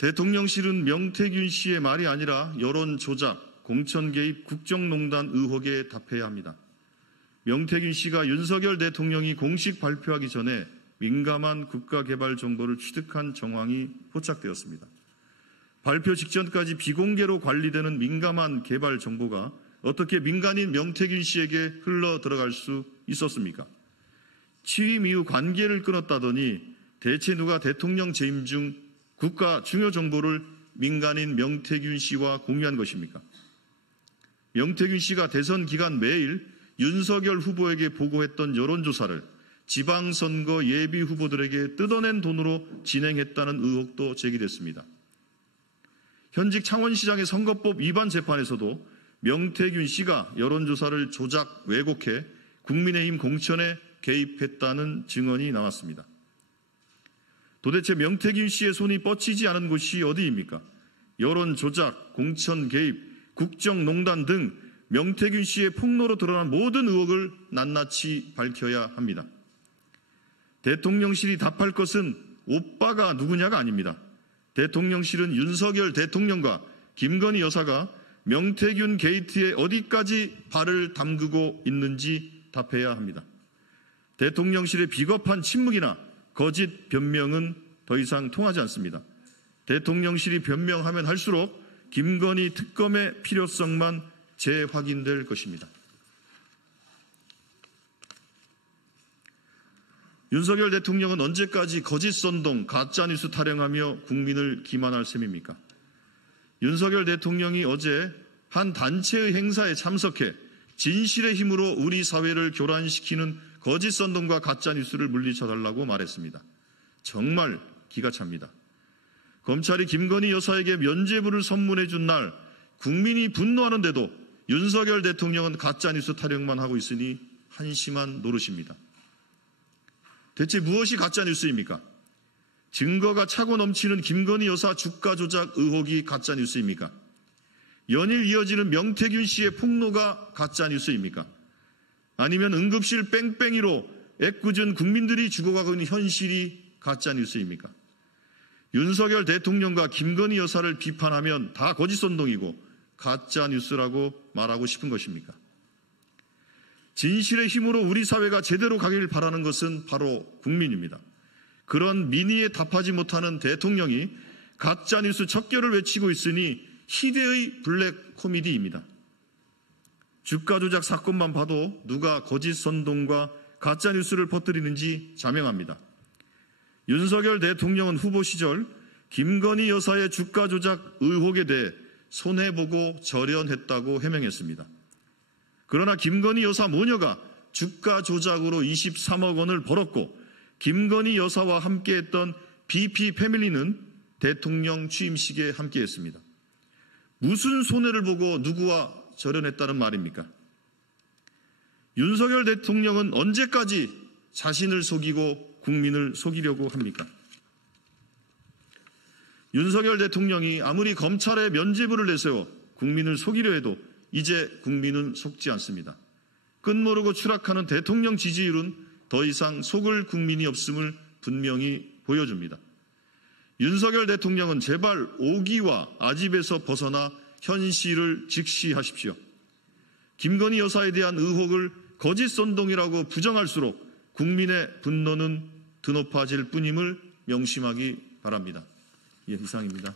대통령실은 명태균 씨의 말이 아니라 여론 조작, 공천 개입, 국정농단 의혹에 답해야 합니다. 명태균 씨가 윤석열 대통령이 공식 발표하기 전에 민감한 국가개발 정보를 취득한 정황이 포착되었습니다. 발표 직전까지 비공개로 관리되는 민감한 개발 정보가 어떻게 민간인 명태균 씨에게 흘러 들어갈 수 있었습니까? 취임 이후 관계를 끊었다더니 대체 누가 대통령 재임 중 국가 중요 정보를 민간인 명태균 씨와 공유한 것입니까? 명태균 씨가 대선 기간 매일 윤석열 후보에게 보고했던 여론조사를 지방선거 예비 후보들에게 뜯어낸 돈으로 진행했다는 의혹도 제기됐습니다. 현직 창원시장의 선거법 위반 재판에서도 명태균 씨가 여론조사를 조작, 왜곡해 국민의힘 공천에 개입했다는 증언이 나왔습니다. 도대체 명태균 씨의 손이 뻗치지 않은 곳이 어디입니까? 여론 조작, 공천 개입, 국정농단 등 명태균 씨의 폭로로 드러난 모든 의혹을 낱낱이 밝혀야 합니다. 대통령실이 답할 것은 오빠가 누구냐가 아닙니다. 대통령실은 윤석열 대통령과 김건희 여사가 명태균 게이트에 어디까지 발을 담그고 있는지 답해야 합니다. 대통령실의 비겁한 침묵이나 거짓 변명은 더 이상 통하지 않습니다. 대통령실이 변명하면 할수록 김건희 특검의 필요성만 재확인될 것입니다. 윤석열 대통령은 언제까지 거짓 선동, 가짜뉴스 타령하며 국민을 기만할 셈입니까? 윤석열 대통령이 어제 한 단체의 행사에 참석해 진실의 힘으로 우리 사회를 교란시키는 거짓 선동과 가짜뉴스를 물리쳐달라고 말했습니다. 정말 기가 찹니다. 검찰이 김건희 여사에게 면죄부를 선문해 준 날 국민이 분노하는데도 윤석열 대통령은 가짜뉴스 타령만 하고 있으니 한심한 노릇입니다. 대체 무엇이 가짜뉴스입니까? 증거가 차고 넘치는 김건희 여사 주가 조작 의혹이 가짜뉴스입니까? 연일 이어지는 명태균 씨의 폭로가 가짜뉴스입니까? 아니면 응급실 뺑뺑이로 애꿎은 국민들이 죽어가고 있는 현실이 가짜뉴스입니까? 윤석열 대통령과 김건희 여사를 비판하면 다 거짓선동이고 가짜뉴스라고 말하고 싶은 것입니까? 진실의 힘으로 우리 사회가 제대로 가길 바라는 것은 바로 국민입니다. 그런 민의에 답하지 못하는 대통령이 가짜뉴스 척결을 외치고 있으니 희대의 블랙 코미디입니다. 주가 조작 사건만 봐도 누가 거짓 선동과 가짜뉴스를 퍼뜨리는지 자명합니다. 윤석열 대통령은 후보 시절 김건희 여사의 주가 조작 의혹에 대해 손해보고 절연했다고 해명했습니다. 그러나 김건희 여사 모녀가 주가 조작으로 23억 원을 벌었고 김건희 여사와 함께했던 BP 패밀리는 대통령 취임식에 함께했습니다. 무슨 손해를 보고 누구와 절연했다는 말입니까? 윤석열 대통령은 언제까지 자신을 속이고 국민을 속이려고 합니까? 윤석열 대통령이 아무리 검찰에 면죄부를 내세워 국민을 속이려 해도 이제 국민은 속지 않습니다. 끝모르고 추락하는 대통령 지지율은 더 이상 속을 국민이 없음을 분명히 보여줍니다. 윤석열 대통령은 제발 오기와 아집에서 벗어나 현실을 직시하십시오. 김건희 여사에 대한 의혹을 거짓 선동이라고 부정할수록 국민의 분노는 드높아질 뿐임을 명심하기 바랍니다. 이상입니다.